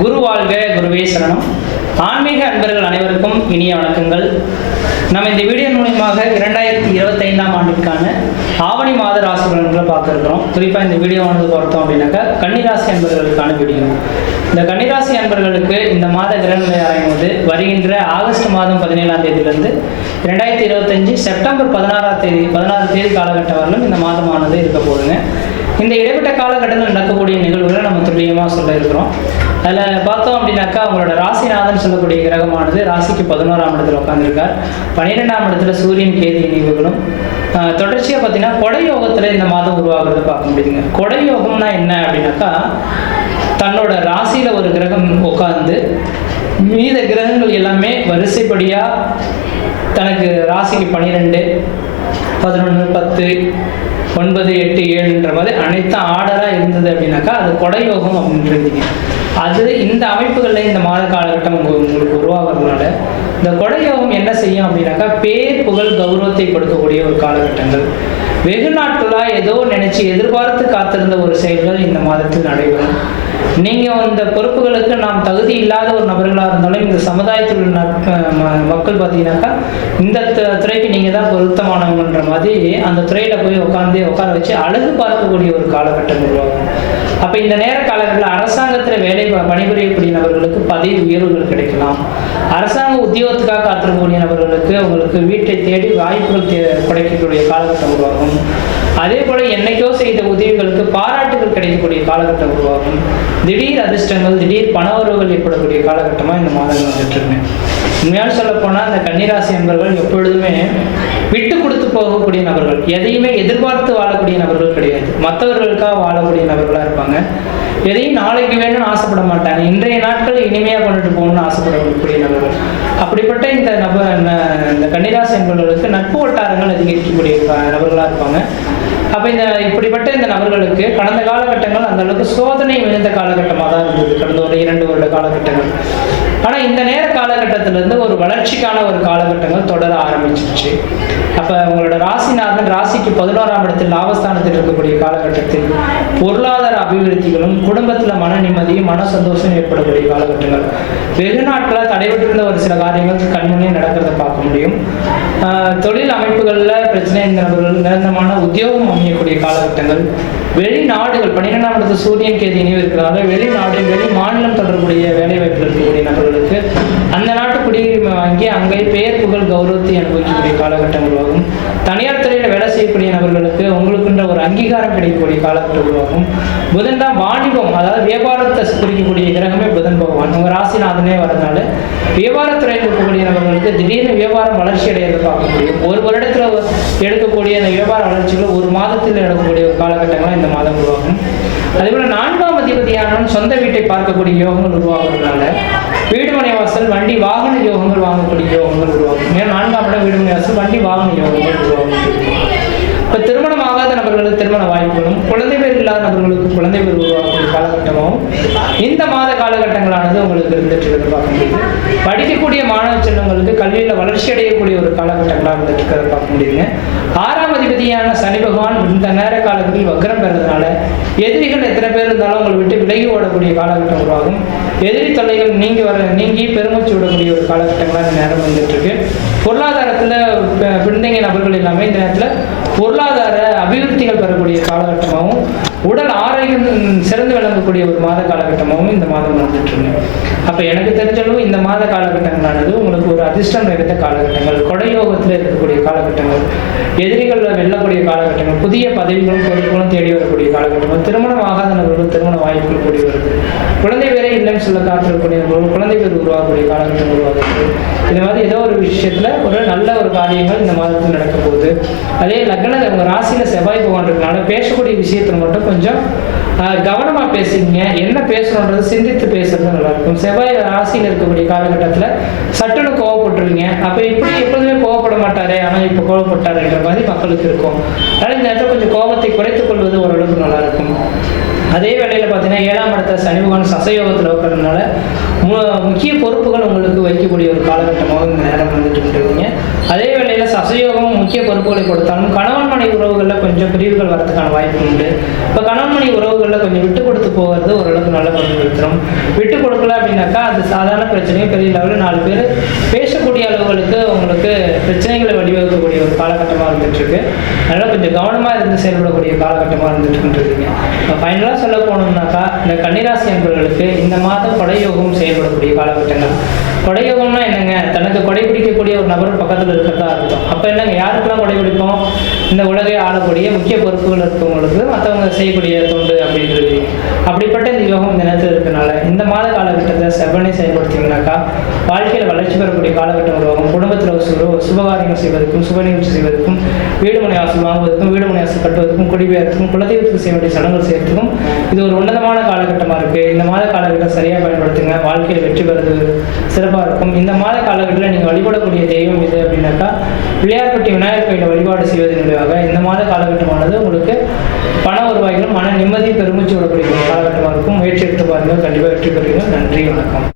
குரு வாழ்க குருவே சரணம். ஆன்மீக அன்பர்கள் அனைவருக்கும் இனிய வணக்கங்கள். நம்ம இந்த வீடியோ மூலியமாக இரண்டாயிரத்தி இருபத்தி ஐந்தாம் ஆண்டிற்கான ஆவணி மாத ராசி பலன்களை பார்க்க இருக்கிறோம் குறிப்பாக இந்த வீடியோவானது பார்த்தோம் அப்படின்னாக்கா கன்னிராசி அன்பர்களுக்கான வீடியோ. இந்த கன்னிராசி அன்பர்களுக்கு இந்த மாத கிரகநிலை ஆராயும் போது வருகின்ற ஆகஸ்ட் மாதம் பதினேழாம் தேதியிலிருந்து இரண்டாயிரத்தி இருபத்தஞ்சு செப்டம்பர் பதினாறாம் தேதி பதினாறு தேதி காலகட்டம் வரலும் இந்த மாதமானது இருக்க போகுதுங்க. இந்த இடைப்பட்ட காலகட்டத்தில் நடக்கக்கூடிய நிகழ்வுகளை நம்ம சொல்ல இருக்கிறோம். அதில் பார்த்தோம் அப்படின்னாக்கா அவங்களோட ராசிநாதன் சொல்லக்கூடிய கிரகமானது ராசிக்கு பதினோராம் இடத்துல உட்காந்துருக்கார் பன்னிரெண்டாம் இடத்துல சூரியன் கேதி இணைவுகளும். தொடர்ச்சியாக பார்த்தீங்கன்னா கொடை யோகத்தில் இந்த மாதம் உருவாகிறத பார்க்க முடியுதுங்க. கொடை யோகம்னா என்ன அப்படின்னாக்கா தன்னோட ராசியில் ஒரு கிரகம் உட்காந்து மீத கிரகங்கள் எல்லாமே வரிசைப்படியாக தனக்கு ராசிக்கு பன்னிரெண்டு பதினொன்று பத்து ஒன்பது எட்டு ஏழுன்ற மாதிரி அனைத்தும் ஆர்டராக இருந்தது அப்படின்னாக்கா அது கொடையோகம் அப்படின்றீங்க அது இந்த அமைப்புகளில் இந்த மாத காலகட்டம் உங்களுக்கு உருவாகிறதுனால இந்த கொடையோகம் என்ன செய்யும் அப்படின்னாக்கா பேர் புகழ் கௌரவத்தை கொடுக்கக்கூடிய ஒரு காலகட்டங்கள். வெகு நாட்களாக ஏதோ நினைச்சு எதிர்பார்த்து காத்திருந்த ஒரு செயல்கள் இந்த மாதத்தில் நடைபெறும். நீங்கள் இந்த பொறுப்புகளுக்கு நாம் தகுதி இல்லாத ஒரு நபர்களாக இருந்தாலும் இந்த சமுதாயத்தில் உள்ள மக்கள் பார்த்தீங்கன்னாக்கா இந்த துறைக்கு நீங்கள் தான் பொருத்தமானவங்கன்ற மாதிரி அந்த துறையில் போய் உட்காந்து உட்கார வச்சு அழகு பார்க்கக்கூடிய ஒரு காலகட்டம் உருவாகும். அப்போ இந்த நேர காலங்களில் அரசாங்கத்தில் வேலை பணிபுரியக்கூடிய நபர்களுக்கு பதவி உயர்வுகள் கிடைக்கலாம். அரசாங்க உத்தியோகத்துக்காக காத்திருக்கக்கூடிய நபர்களுக்கு அவங்களுக்கு வீட்டை தேடி வாய்ப்புகள் தே கிடைக்கக்கூடிய காலகட்டம் உருவாகும். அதே போல என்னைக்கோ செய்த உதவிகளுக்கு பாராட்டுகள் கிடைக்கக்கூடிய காலகட்டம் உருவாகும். திடீர் அதிர்ஷ்டங்கள் திடீர் பண உறவுகள் ஏற்படக்கூடிய காலகட்டமாக இந்த மாதங்கள் வந்துட்டு இருக்கேன் உண்மையான சொல்ல போனால் அந்த கன்னிராசி என்பவர்கள் எப்பொழுதுமே போகக்கூடிய நபர்கள் எதையுமே எதிர்பார்த்து வாழக்கூடிய நபர்கள் கிடையாது. மற்றவர்களுக்காக வாழக்கூடிய நபர்களாக இருப்பாங்க. எதையும் நாளைக்கு வேணும்னு ஆசைப்பட மாட்டாங்க. இன்றைய நாட்கள் இனிமையாக கொண்டுட்டு போகணும்னு ஆசைப்படக்கூடிய நபர்கள். அப்படிப்பட்ட இந்த நபர் இந்த கன்னிராசி என்பவர்களுக்கு நட்பு வட்டாரங்கள் அதிகரிக்கக்கூடிய நபர்களாக இருப்பாங்க. அப்போ இந்த இப்படிப்பட்ட இந்த நபர்களுக்கு கடந்த காலகட்டங்கள் அந்த அளவுக்கு சோதனை மிகுந்த காலகட்டமாக தான் இருந்தது. கடந்த ஒரு இரண்டு வருட காலகட்டங்கள். ஆனால் இந்த நேர காலகட்டத்திலிருந்து ஒரு வளர்ச்சிக்கான ஒரு காலகட்டங்கள் தொடர ஆரம்பிச்சிருச்சு. அப்போ உங்களோட ராசிநாதன் ராசிக்கு பதினோராம் இடத்தில் லாபஸ்தானத்தில் இருக்கக்கூடிய காலகட்டத்தில் பொருளாதார அபிவிருத்திகளும் குடும்பத்தில் மன நிம்மதியும் மன சந்தோஷம் ஏற்படக்கூடிய காலகட்டங்கள். வெகு நாட்களாக தடைபட்டிருந்த ஒரு சில காரியங்கள் கண்முன்னே நடக்கிறத பார்க்க முடியும். தொழில் அமைப்புகளில் பிரச்சனை இந்த நபர்கள் நிரந்தரமான உத்தியோகம் அமையக்கூடிய காலகட்டங்கள். வெளிநாடுகள் பன்னிரெண்டாம் இடத்து சூரியன் கேதி இணைவு இருக்கிறதால வெளிநாடு வெளி மாநிலம் தொடர்புடைய வேலை வாய்ப்பில் இருக்கக்கூடிய நபர்களுக்கு அந்த வாங்கி அங்கே பெயர் புகழ் கௌரவத்தை அனுபவிக்கக்கூடிய காலகட்டங்கள் ஆகும் தனியார் துறையில் வேலை செய்யக்கூடிய நபர்களுக்கு உங்களுக்குன்ற ஒரு அங்கீகாரம் கிடைக்கக்கூடிய காலகட்டங்கள் ஆகும் புதன் தான் வாணிபம் அதாவது வியாபாரத்தை குறிக்கக்கூடிய கிரகமே புதன் பகவான். உங்கள் ராசிநாதனே வரதுனால வியாபாரத்துறையில் இருக்கக்கூடிய நபர்களுக்கு திடீர்னு வியாபாரம் வளர்ச்சி அடையிறது பார்க்க முடியும். ஒரு வருடத்தில் எடுக்கக்கூடிய அந்த வியாபார வளர்ச்சிகள் ஒரு மாதத்தில் நடக்கக்கூடிய ஒரு காலகட்டங்களாக இந்த மாதம் உருவாகும். அதே போல நான்காம் அதிபதியான சொந்த வீட்டை பார்க்கக்கூடிய யோகங்கள் உருவாகிறதுனால அசல் வண்டி வாகன யோகங்கள் வாங்கக்கூடிய யோகங்கள் உருவாகும். மேலும் நான்காம் இடம் வீடுமனை அசல் வண்டி வாகன யோகங்கள் உருவாகும். இப்போ திருமணம் ஆகாத நபர்களுக்கு திருமண வாய்ப்புகளும் குழந்தைகள் இல்லாத நபர்களுக்கு குழந்தை பேர் உருவாக்கக்கூடிய காலகட்டமாகவும் இந்த மாத காலகட்டங்களானது உங்களுக்கு இருந்துட்டு இருக்கிறது பார்க்க முடியுது படிக்கக்கூடிய மாணவ செல்வங்களுக்கு கல்வியில் வளர்ச்சி அடையக்கூடிய ஒரு காலகட்டங்களாக இருந்துட்டு இருக்கிறத பார்க்க முடியுங்க ஆறாம் அதிபதியான சனி பகவான் இந்த நேர காலத்தில் வக்ரம் பெறதுனால எதிரிகள் எத்தனை பேர் இருந்தாலும் உங்களை விட்டு விலகி ஓடக்கூடிய காலகட்டம் உருவாகும். எதிரி தொல்லைகள் நீங்கி வர நீங்கி பெருமூச்சு விடக்கூடிய ஒரு காலகட்டங்களாக இந்த நேரம் வந்துட்டு இருக்கு பொருளாதாரத்தில் பின்தங்கிய நபர்கள் எல்லாமே இந்த நேரத்தில் பொருளாதார அபிவிருத்திகள் பெறக்கூடிய காலகட்டமாகவும் உடல் ஆரோக்கியம் சிறந்து விளங்கக்கூடிய ஒரு மாத காலகட்டமாகவும் இந்த மாதம் வந்துட்டு அப்போ எனக்கு தெரிஞ்சாலும் இந்த மாத காலகட்டங்களானது உங்களுக்கு ஒரு அதிர்ஷ்டம் நிறைந்த காலகட்டங்கள் கொடையோகத்தில் இருக்கக்கூடிய காலகட்டங்கள் எதிரிகளில் வெல்லக்கூடிய காலகட்டங்கள் புதிய பதவிகளும் பொருட்களும் தேடி வரக்கூடிய காலகட்டங்கள் திருமணம் ஆகாத நபர்கள் திருமண வாய்ப்புகள் கூடிய குழந்தை பேரை இல்லைன்னு சொல்ல காத்திருக்கக்கூடிய ஒரு குழந்தை பேர் உருவாகக்கூடிய காலகட்டம் உருவாகிறது இந்த மாதிரி ஏதோ ஒரு விஷயத்துல ஒரு நல்ல ஒரு காரியங்கள் இந்த மாதத்தில் நடக்க போகுது அதே லக்ன உங்க ராசியில செவ்வாய் பகவான் இருக்கனால பேசக்கூடிய விஷயத்துல மட்டும் கொஞ்சம் கவனமாக கவனமா பேசுங்க என்ன பேசணுன்றது சிந்தித்து பேசுறது நல்லா இருக்கும் செவ்வாய் ராசியில் இருக்கக்கூடிய காலகட்டத்துல சட்டுன்னு கோவப்பட்டுருவீங்க. அப்ப இப்படி எப்போதுமே கோவப்பட மாட்டாரே ஆனா இப்ப கோவப்பட்டாருன்ற மாதிரி மக்களுக்கு இருக்கும். அதனால இந்த நேரத்தில் கொஞ்சம் கோபத்தை குறைத்துக் கொள்வது ஓரளவுக்கு நல்லா இருக்கும் அதே வேளையில் பார்த்தீங்கன்னா ஏழாம் இடத்துல சனி பகவான் சசயோகத்தில் இருக்கிறதுனால மு- முக்கிய பொறுப்புகள் உங்களுக்கு வைக்கக்கூடிய ஒரு காலகட்டமாக இந்த நேரம் வந்துட்டு இருக்கீங்க அதே வேளையில் சசயோகம் முக்கிய பொறுப்புகளை கொடுத்தாலும் கணவன் மனை உறவுகளில் கொஞ்சம் பிரிவுகள் வரதுக்கான வாய்ப்பு உண்டு. இப்போ கணவன் மனை உறவுகளில் கொஞ்சம் விட்டு கொடுத்து போகிறது ஓரளவுக்கு நல்ல பங்கு கொடுத்துரும். விட்டு கொடுக்கல அப்படின்னாக்கா அது சாதாரண பிரச்சனையும் பெரிய லெவலில் நாலு பேர் பேசக்கூடிய அளவுகளுக்கு உங்களுக்கு பிரச்சனைகளை வடிவகுக்கக்கூடிய ஒரு காலகட்டமாக இருந்துட்டுருக்கு அதனால் கொஞ்சம் கவனமாக இருந்து செயல்படக்கூடிய காலகட்டமாக இருந்துட்டு இப்போ ஃபைனலாக சொல்ல போனோம்னாக்கா இந்த கன்னிராசி என்பவர்களுக்கு இந்த மாதம் கொடையோகம் செயல்படக்கூடிய காலகட்டங்கள் கொடையோகம்னா என்னங்க தனக்கு கொடை பிடிக்கக்கூடிய ஒரு நபர் பக்கத்தில் இருக்கிறதா இருக்கும் அப்போ என்னங்க யாருக்கெல்லாம் கொடை பிடிப்போம் இந்த உலகை ஆளக்கூடிய முக்கிய பொறுப்புகள் இருக்கவங்களுக்கு மற்றவங்க செய்யக்கூடிய தொண்டு அப்படின்றது அப்படிப்பட்ட இந்த யோகம் இந்த நேரத்தில் இருக்கனால இந்த மாத காலகட்டத்தை செவ்வனை செயல்படுத்திங்கனாக்கா வாழ்க்கையில் வளர்ச்சி பெறக்கூடிய காலகட்டம் உருவாகும். குடும்பத்தில் ஒரு சுப சுபகாரியங்கள் செய்வதற்கும் சுப நிகழ்ச்சி செய்வதற்கும் வீடு மனை வாசல் வாங்குவதற்கும் வீடு மனை வாசல் கட்டுவதற்கும் குடிபெயர்த்துக்கும் குலதெய்வத்துக்கு செய்ய வேண்டிய சடங்குகள் செய்யறதுக்கும் இது ஒரு உன்னதமான காலகட்டமாக இருக்குது இந்த மாத காலகட்டம் சரியாக பயன்படுத்துங்க. வாழ்க்கையில் வெற்றி பெறது சிறப்பாக இருக்கும். இந்த மாத காலகட்டத்தில் நீங்கள் வழிபடக்கூடிய தெய்வம் இது அப்படின்னாக்கா பிள்ளையார்பட்டி விநாயகர் கோயிலை வழிபாடு செய்வதன் விளைவாக இந்த மாத காலகட்டமானது உங்களுக்கு பண வருவாய்களும் மன நிம்மதி பெருமூச்சு விடக்கூடிய காலகட்டமாக இருக்கும். முயற்சி எடுத்து பாருங்கள். கண்டிப்பாக வெற்றி பெறுவீங்க நன்றி வணக்கம்.